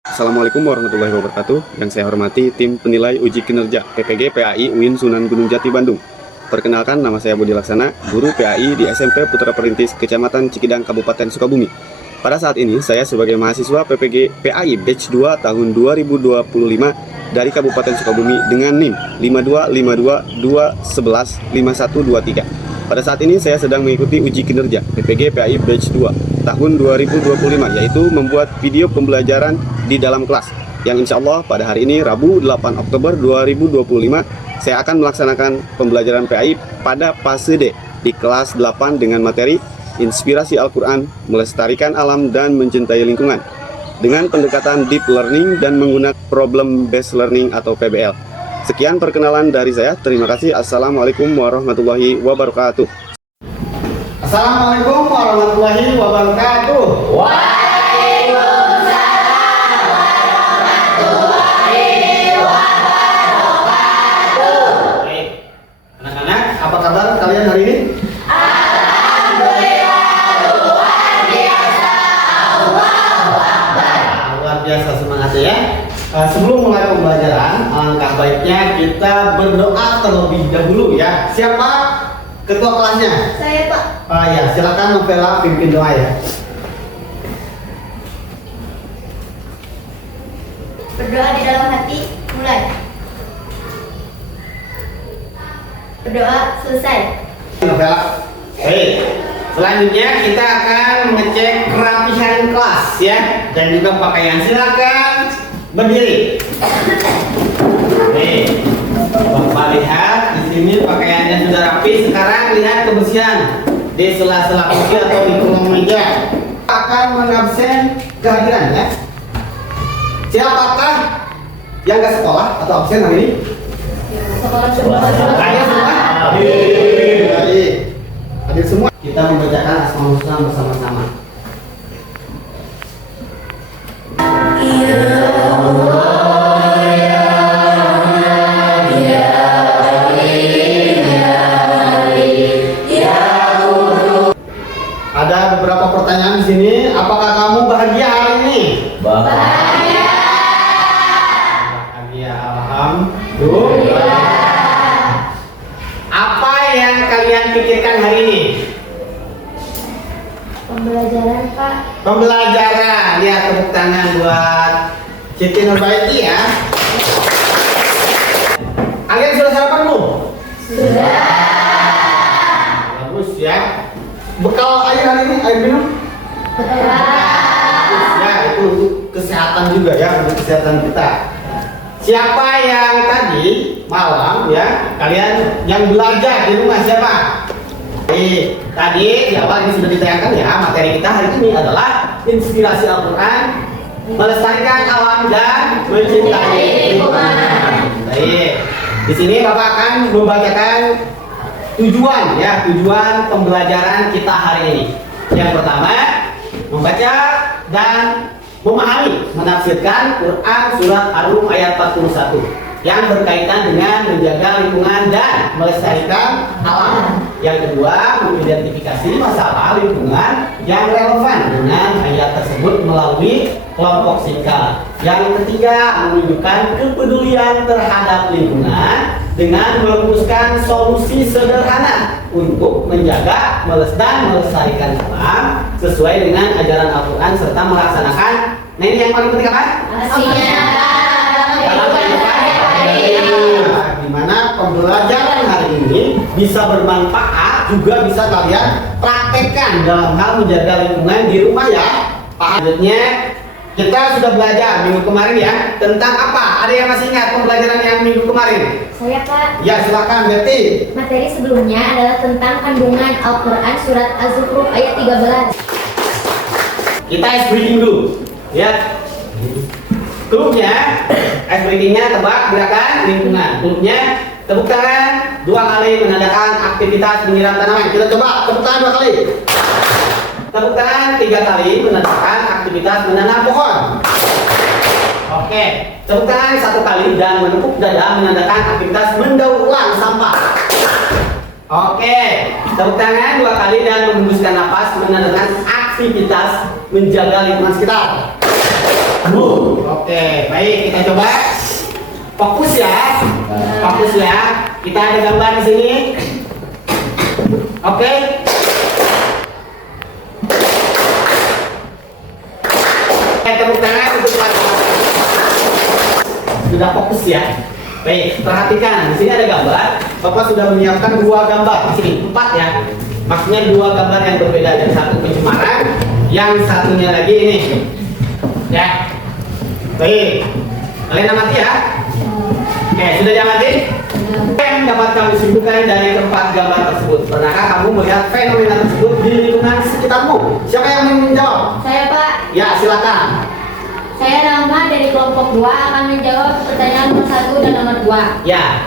Assalamualaikum warahmatullahi wabarakatuh. Yang saya hormati tim penilai uji kinerja PPG PAI UIN Sunan Gunung Jati Bandung. Perkenalkan, nama saya Budi Laksana, guru PAI di SMP Putra Perintis Kecamatan Cikidang Kabupaten Sukabumi. Pada saat ini saya sebagai mahasiswa PPG PAI Batch 2 tahun 2025 dari Kabupaten Sukabumi dengan NIM 52522115123. Pada saat ini saya sedang mengikuti uji kinerja PPG PAI Batch 2 tahun 2025, yaitu membuat video pembelajaran di dalam kelas, yang insya Allah pada hari ini Rabu 8 Oktober 2025 saya akan melaksanakan pembelajaran PAI pada fase D di kelas 8 dengan materi Inspirasi Al-Quran, Melestarikan Alam dan Mencintai Lingkungan dengan pendekatan Deep Learning dan menggunakan Problem Based Learning atau PBL. Sekian perkenalan dari saya. Terima kasih. Assalamualaikum warahmatullahi wabarakatuh. Assalamualaikum warahmatullahi wabarakatuh. Waalaikumsalam warahmatullahi wabarakatuh. Baik, anak-anak, apa kabar kalian hari ini? Alhamdulillah, luar biasa. Allahu Akbar. Luar biasa semangatnya ya. Sebelum mulai pembelajaran, alangkah baiknya kita berdoa terlebih dahulu ya. Siapa ketua kelasnya? Saya Pak. Ya, silakan Novela pimpin doa ya. Berdoa di dalam hati, mulai. Berdoa selesai. Novela. Baik. Selanjutnya kita akan mengecek kerapihan kelas ya, dan juga pakaian. Silakan berdiri. Nih, Bapak lihat di sini pakaiannya sudah rapi. Sekarang lihat kebersihan di sela-sela kursi atau di kolong meja. Akan mengabsen kehadiran ya. Siapakah yang nggak sekolah atau absen hari ini? Sekolah semua. Hadir semua. Baik. Hadir semua. Kita membacakan Asmaul Husna bersama-sama. Ada beberapa pertanyaan di sini. Apakah kamu bahagia hari ini? Bahagia. Bahagia, alhamdulillah. Apa yang kalian pikirkan hari ini? Pembelajaran Pak. Pembelajaran. Ya, tepuk tangan buat Siti Nurbaiti ya. Kalian sudah sarapan belum? Sudah. Bagus ya. Bekal air hari ini, air minum? Bagus ya, itu untuk kesehatan juga ya, untuk kesehatan kita. Siapa yang tadi malam ya, kalian yang belajar di rumah siapa? Tadi di awal ini sudah ditayangkan ya, materi kita hari ini adalah Inspirasi Al-Quran, Melestarikan Alam dan Mencintai Lingkungan. Baik, di sini Bapak akan membacakan tujuan ya, tujuan pembelajaran kita hari ini. Yang pertama, membaca dan memahami, menafsirkan Quran surat Ar-Rum ayat 41 yang berkaitan dengan menjaga lingkungan dan melestarikan alam. Yang kedua, mengidentifikasi masalah lingkungan yang relevan dengan ayat tersebut melalui kelompok singkat. Yang ketiga, menunjukkan kepedulian terhadap lingkungan dengan merumuskan solusi sederhana untuk menjaga, melestarikan alam sesuai dengan ajaran Al-Quran serta melaksanakan. Nah, ini yang paling penting apa? Aslinya. Di mana pembelajaran hari ini bisa bermanfaat, juga bisa kalian praktekkan dalam hal menjaga lingkungan di rumah ya. Selanjutnya kita sudah belajar minggu kemarin ya tentang apa? Ada yang masih ingat pembelajaran yang minggu kemarin? Saya Pak. Ya, silakan Betty. Materi sebelumnya adalah tentang kandungan Al-Quran surat Az-Zukhruf ayat 13. Kita ice breaking dulu ya. Klubnya, ice breakingnya tebak gerakan lingkungan. Klubnya tepuk tangan 2 kali menandakan aktivitas menyiram tanaman. Kita coba tepuk tangan 2 kali. Tepuk tangan 3 kali menandakan aktivitas menanam pohon. Oke, tepuk tangan 1 kali dan menepuk dada menandakan aktivitas mendaur ulang sampah. Oke, tepuk tangan 2 kali dan menghembuskan napas menandakan aktivitas menjaga lingkungan sekitar. Oke, baik, kita coba fokus ya. Fokus ya. Kita ada gambar di sini. Oke. Tepuk tangan untuk teman-teman. Sudah fokus ya. Baik, perhatikan di sini ada gambar. Bapak sudah menyiapkan 2 gambar di sini, 4 ya. Maksudnya 2 gambar yang berbeda, yang satu pencemaran, yang satunya lagi ini. Ya. Baik. Kalian amati ya. Oke, sudah diamati? Apa yang dapat kamu simpulkan dari 4 gambar tersebut? Pernahkah kamu melihat fenomena tersebut di lingkungan sekitarmu? Siapa yang mau menjawab? Saya Pak. Ya, silakan. Saya Rama dari kelompok 2 akan menjawab pertanyaan nomor 1 dan nomor 2. Ya.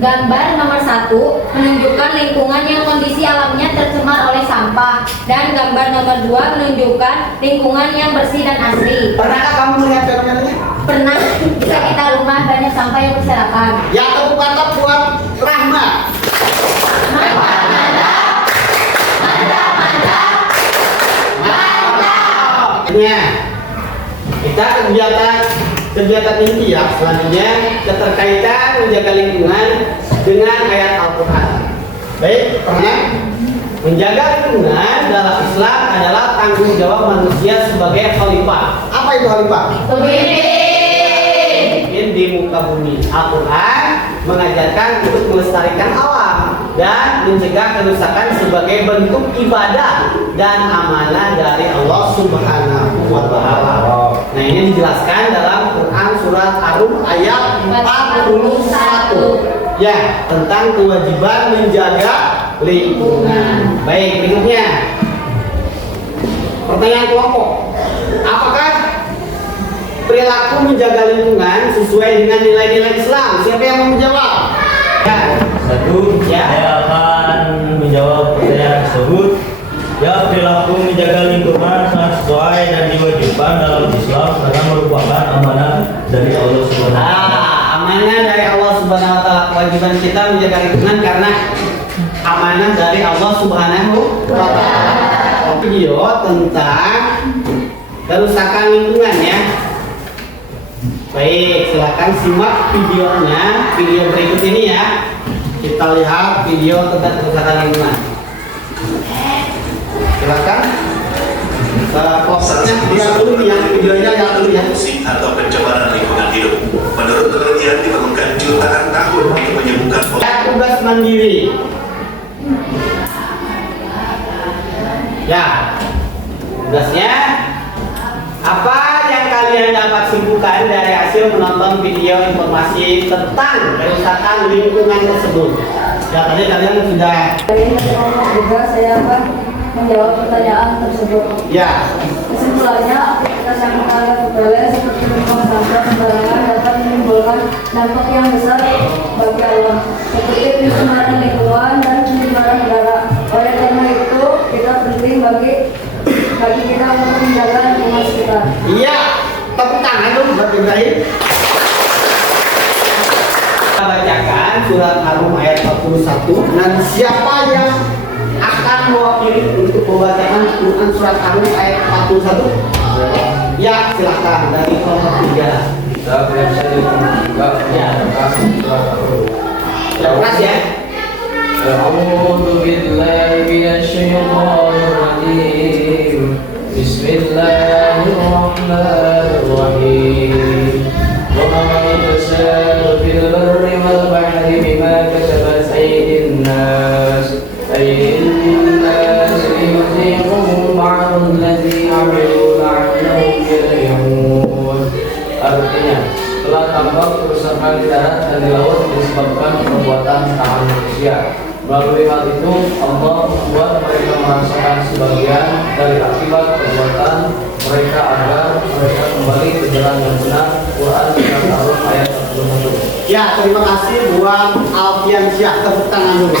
Gambar nomor 1 menunjukkan lingkungan yang kondisi alamnya tercemar oleh sampah, dan gambar nomor 2 menunjukkan lingkungan yang bersih dan asri. Pernahkah kamu melihat fenomenanya? Pernah di sekitar rumah banyak sampah yang berserakan. Ya, tepuk tangan buat Rahma. Ya. Kita kegiatan inti ya, selanjutnya keterkaitan menjaga lingkungan dengan ayat Al-Quran. Baik, pernah menjaga lingkungan dalam Islam adalah tanggung jawab manusia sebagai khalifah. Apa itu khalifah? Pemimpin di muka bumi. Al-Quran mengajarkan untuk melestarikan alam dan mencegah kerusakan sebagai bentuk ibadah dan amanah dari Allah Subhanahu wa Ta'ala. Nah, ini dijelaskan dalam Quran surat Ar-Rum ayat 41. Ya, tentang kewajiban menjaga lingkungan. Baik, berikutnya. Pertanyaan kelompok. Apakah perilaku menjaga lingkungan sesuai dengan nilai-nilai Islam? Siapa yang mau menjawab? Ya. Ya. Saya akan menjawab pertanyaan tersebut. Ya, perilaku menjaga lingkungan sangat sesuai dan diwajibkan dalam Islam karena merupakan amanah dari Allah Subhanahu wa Ta'ala. Amanah dari Allah Subhanahu wa Ta'ala. Kewajiban kita menjaga lingkungan karena amanah dari Allah Subhanahu wa Ta'ala. Video tentang kerusakan lingkungan ya. Baik, silakan simak videonya, video berikut ini ya. Kita lihat video tentang kerusakan lingkungan. Silakan. Kelompoknya lihat dulu nih ya, videonya lihat dulu ya. Musik atau pencemaran lingkungan hidup. Menurut penelitian diperlukan jutaan tahun untuk menyembuhkan Tugas mandiri. Ya, tugasnya apa yang kalian dapat simpulkan dari hasil menonton video informasi tentang kerusakan lingkungan tersebut? Ya, tadi kalian sudah. Dari kelompok juga saya akan menjawab pertanyaan tersebut. Ya. Kesimpulannya, aktivitas yang mengalami sepele seperti membuang sampah sembarangan dapat menimbulkan dampak yang besar bagi alam, seperti pencemaran lingkungan dan pencemaran udara. Oleh karena itu, kita penting bagi kita untuk menjaga lingkungan sekitar. Iya, tepuk tangan dulu buat Ibrahim. Kita bacakan surat Ar-Rum ayat 41. Dan siapa yang akan mewakili untuk pembacaan Quran surat Ar-Rum ayat 41? Ya, silakan dari kelompok 3. Ya. Keras ya. أعوذ بالله من الشيطان الرجيم بسم الله الرحمن الرحيم ظهر الفساد في البر والبحر بما كسبت أيدي الناس ليذيقهم بعض الذي عملوا لعلهم يرجعون. Artinya, telah tampak kerusakan di darat dan di laut disebabkan perbuatan tangan manusia. Melalui hal itu, Allah membuat mereka merasakan sebagian dari akibat perbuatan mereka agar mereka kembali ke jalan yang benar. Quran surat Ar-Rum ayat 41. Ya, terima kasih buat Alfian Syah, tepuk tangan dulu.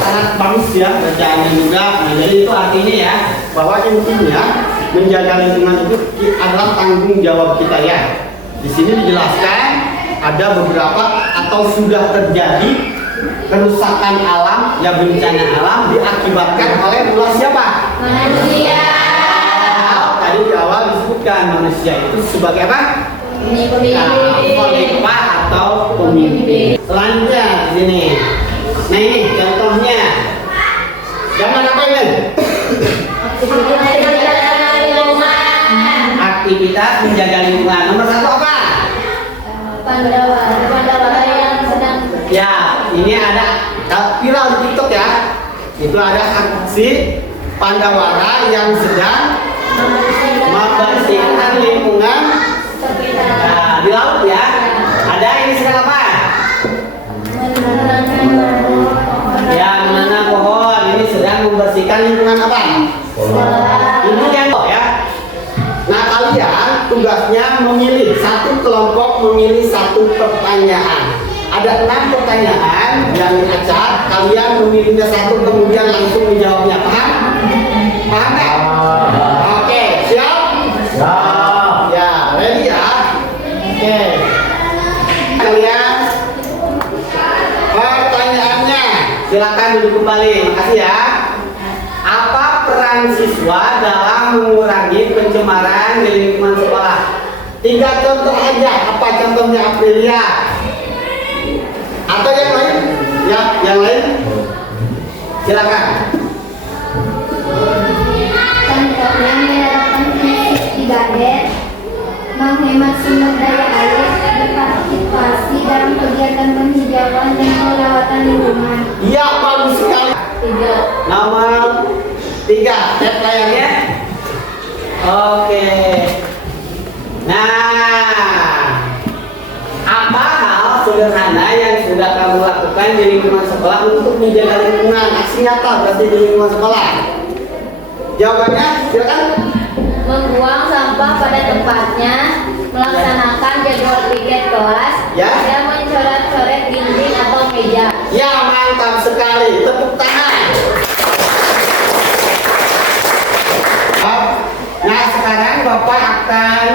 Sangat bagus ya bacaannya juga. Nah, jadi itu artinya ya bahwa intinya menjaga lingkungan itu adalah tanggung jawab kita ya. Di sini dijelaskan ada beberapa atau sudah terjadi kerusakan alam, ya bencana alam diakibatkan oleh ulah siapa? Manusia. Tadi di awal disebutkan manusia itu sebagai apa? Khalifah atau pemimpin. Selanjutnya di sini. Nah ini contohnya. Zaman apa ini? Aktivitas menjaga lingkungan. Nomor 1 apa? Pandawara yang sedang. Ya, ini ada viral di TikTok ya. Itu ada aksi Pandawara yang sedang membersihkan lingkungan. Nah, di laut ya. Ada ini sedang apa? Ya, menanam pohon. Ini sedang membersihkan lingkungan apa? Ini yang ya. Nah, kalian tugasnya memilih satu kelompok, memilih satu pertanyaan. Ada 6 pertanyaan yang diacak. Kalian memilihnya satu, kemudian langsung menjawabnya. Paham? Paham nggak? Oke, siap? Siap. Ya, ready ya? Oke. Kalian pertanyaannya, silakan duduk kembali. Makasih ya. Apa peran siswa dalam mengurangi pencemaran di lingkungan sekolah? 3 contoh aja. Apa contohnya, Aprilia? Atau yang lain? Ya, yang lain? Silakan. Contohnya menerapkan prinsip 3D, menghemat sumber daya air, berpartisipasi dalam kegiatan penghijauan dan perawatan lingkungan. Iya, bagus sekali. 3. Nomor 3, tab layarnya. Oke. Nah, apa hal sederhana yang sudah kamu lakukan di lingkungan sekolah untuk menjaga lingkungan? Aksi nyata berarti di lingkungan sekolah. Jawabannya, silakan. Membuang sampah pada tempatnya, melaksanakan jadwal piket kelas, Ya. dan mencoret-coret dinding atau meja. Ya, mantap sekali. Tepuk tangan. Nah, sekarang Bapak akan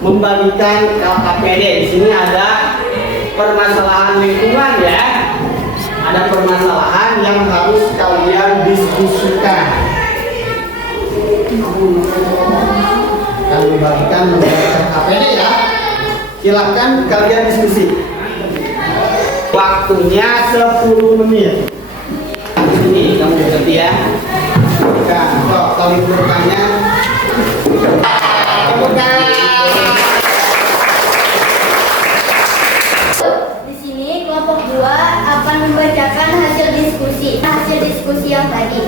membagikan KKPD. Di sini ada permasalahan lingkungan ya. Ada permasalahan yang harus kalian diskusikan. Akan membagikan KKPD ya. Silakan kalian diskusi. Waktunya 10 menit. Di sini kamu berhenti ya. Nah, kalau bertanya, Di sini kelompok 2 akan membacakan hasil diskusi yang tadi.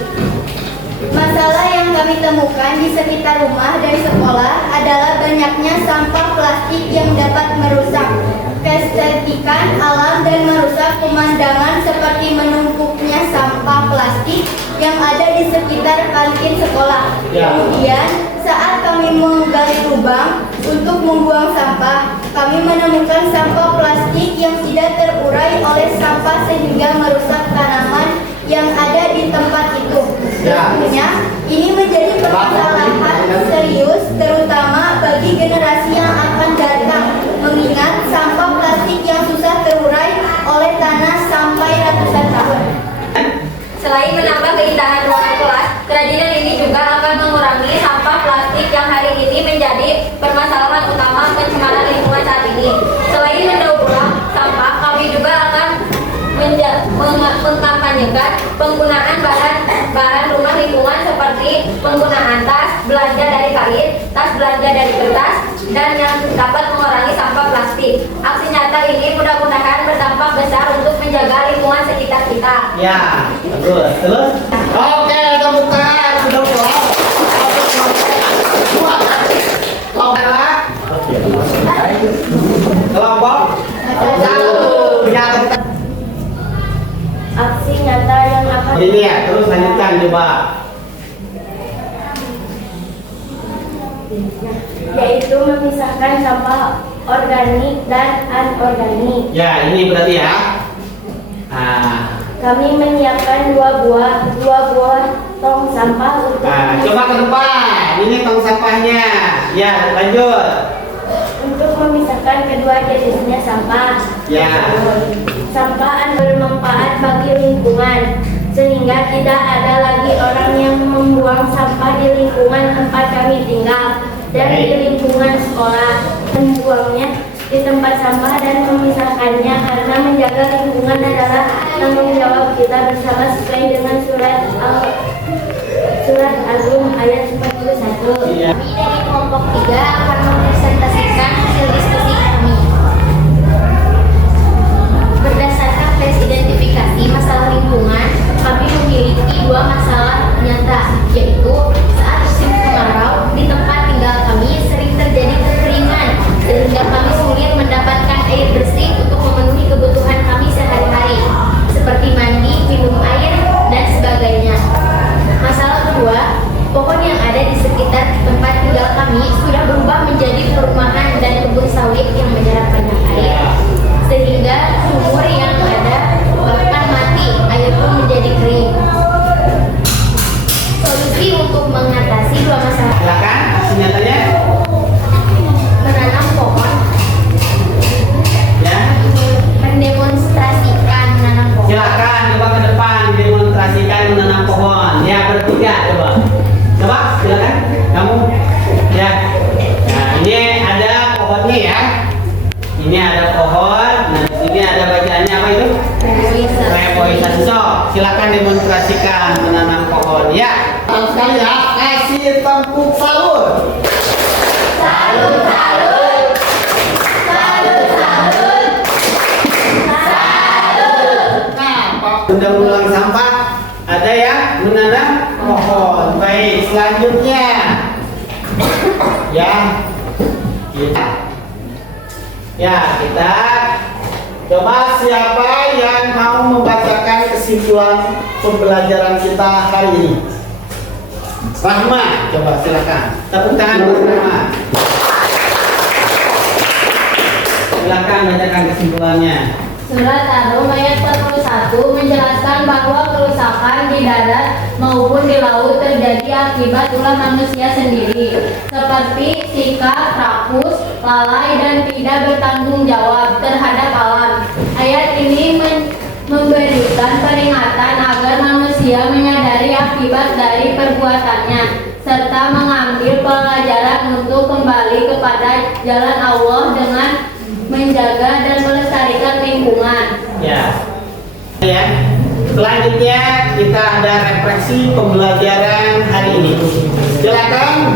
Masalah yang kami temukan di sekitar rumah dan sekolah adalah banyaknya sampah plastik yang dapat merusak keestetikan alam dan merusak pemandangan seperti menumpuknya sampah plastik yang ada di sekitar kantin sekolah. Kemudian saat kami menggali lubang untuk membuang sampah, kami menemukan sampah plastik yang tidak terurai oleh sampah sehingga merusak tanaman yang ada di tempat itu. Tentunya ini menjadi permasalahan serius terutama bagi generasi yang akan datang, mengingat sampah plastik yang susah terurai oleh tanah sampai ratusan tahun. Selain menambah keindahan ruangan kelas, kerajinan ini juga akan mengurangi sampah plastik yang hari ini menjadi permasalahan utama pencemaran lingkungan saat ini. Selain mendaur ulang sampah, kami juga akan mengkampanyekan penggunaan bahan rumah lingkungan seperti penggunaan tas belanja dari kain, tas belanja dari kertas, dan yang dapat mengurangi sampah plastik. Aksi nyata ini mudah-mudahan berdampak besar untuk menjaga lingkungan sekitar kita. ya, bagus. Terus? Oke, tepuk tangan. Sudah pulang. Kelompok 1. Punya tepuk tangan. Aksi nyata yang akan Ini ya, terus lanjutkan coba. yaitu memisahkan sampah organik dan anorganik. Ya, ini berarti ya. Nah, Kami menyiapkan dua buah tong sampah untuk coba ke depan. Ini tong sampahnya. Ya, lanjut. memisahkan kedua jenisnya sampah. Ya. sampah bermanfaat bagi lingkungan, sehingga tidak ada lagi orang yang membuang sampah di lingkungan tempat kami tinggal dan di lingkungan sekolah. Membuangnya di tempat sampah dan memisahkannya, karena menjaga lingkungan adalah tanggung jawab kita bersama sesuai dengan Surat Al-Rum ayat 41. Iya. Kami dari kelompok 3 akan mempresentasikan hasil diskusi kami. Berdasarkan tes identifikasi masalah lingkungan, kami memiliki 2 masalah nyata, yaitu saat musim kemarau di tempat tinggal kami sering terjadi kekeringan, sehingga kami sulit mendapatkan air bersih untuk memenuhi kebutuhan kami sehari-hari, seperti mandi, minum air, dan sebagainya. Masalah kedua, pohon yang ada di sekitar tempat tinggal kami sudah berubah menjadi perumahan dan kebun sawit yang menyerap banyak air, sehingga sumur yang ada bahkan mati, air pun menjadi kering. Solusi untuk mengatasi 2 masalah, Silakan aksi nyatanya. menanam pohon, Ya. mendemonstrasikan menanam pohon. Silakan coba ke depan demonstrasikan menanam pohon. Ya, bertiga coba. Coba silakan kamu. Ya. Nah, ini ada pohonnya ya. Ini ada pohon. Nah, di sini ada bacaannya apa itu? Reboisasi. So, silakan demonstrasikan menanam pohon. Ya. Terus sekali ya, kasih tepuk salut. Salut, salut. Salut, salut. Nah, undang-undang sampah ada ya menanam pohon. Baik, selanjutnya ya kita coba siapa yang mau membacakan kesimpulan pembelajaran kita hari ini. Rahma, coba silakan. Tepuk tangan buat Rahma. Silakan bacakan kesimpulannya. Surat Ar-Rum ayat 41 menjelaskan bahwa kerusakan di darat maupun di laut terjadi akibat ulah manusia sendiri, seperti sikap rakus, lalai, dan tidak bertanggung jawab terhadap alam. Ayat ini memberikan peringatan agar manusia menyadari akibat dari perbuatannya, serta mengambil pelajaran untuk kembali kepada jalan Allah dengan menjaga dan melestarikan lingkungan. Ya. Selanjutnya kita ada refleksi pembelajaran hari ini. Silakan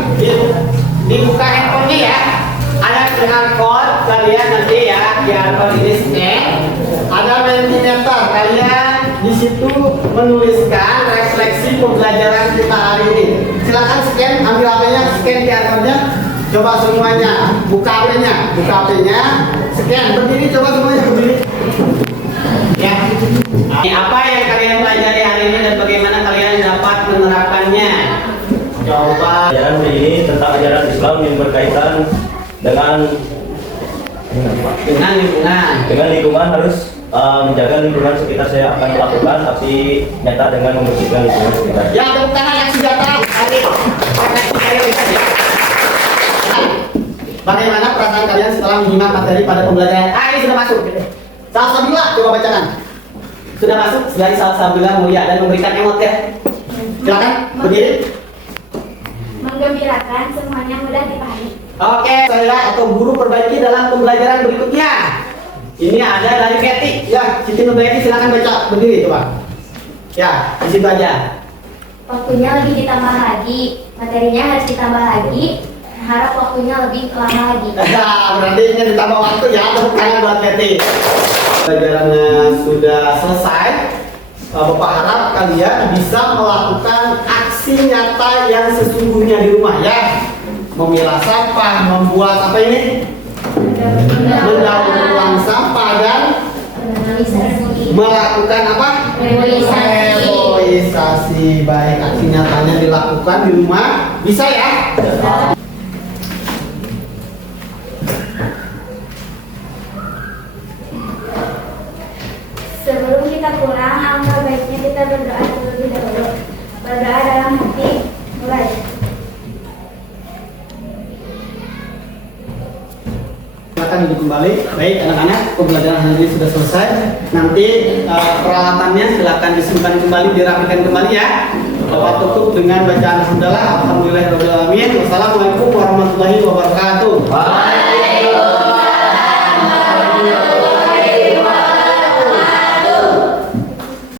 dibuka handphonenya ya. Ada QR code kalian nanti ya, QR code ini scan. Ada mentimeter kalian di situ menuliskan refleksi pembelajaran kita hari ini. Silakan scan, ambil HP-nya, scan QR code-nya. Coba semuanya, buka HP-nya, scan, berdiri, coba semuanya berdiri. Ya. Apa yang kalian pelajari hari ini dan bagaimana kalian dapat menerapkannya? Coba. Ajaran ini tentang ajaran Islam yang berkaitan dengan lingkungan harus menjaga lingkungan sekitar. Saya akan melakukan aksi nyata dengan membersihkan lingkungan sekitar. Ya, tepuk tangan yang sudah tahu. Bagaimana perasaan kalian setelah menyimak materi pada pembelajaran? Ini sudah masuk. Salsabila, coba bacakan. Sudah masuk, dari Salsabila mulia dan memberikan emot ya. Silakan berdiri. Menggembirakan, semuanya mudah dipahami. Oke, saya atau guru perbaiki dalam pembelajaran berikutnya. Ini ada dari Keti. Ya, Siti Nubaiti silakan baca berdiri coba. Ya, di situ aja. Waktunya lebih ditambah lagi, materinya harus ditambah lagi. Harap waktunya lebih lama lagi. Berarti ini ditambah waktu ya, tepuk tangan buat Keti. Pelajarannya sudah selesai. Bapak harap kalian bisa melakukan aksi nyata yang sesungguhnya di rumah ya. Memilah sampah, membuat apa ini? Mendaur ulang sampah dan melakukan apa? Reboisasi. Baik, aksi nyatanya dilakukan di rumah. Bisa ya? Sebelum kita pulang, alangkah baiknya kita berdoa terlebih dahulu. Berdoa dalam hati, mulai. Silakan duduk kembali. Baik anak-anak, pembelajaran hari ini sudah selesai. Nanti peralatannya silakan disimpan kembali, dirapikan kembali ya. Bapak tutup dengan bacaan alhamdulillah, alhamdulillahirabbil alamin. Wassalamualaikum warahmatullahi wabarakatuh.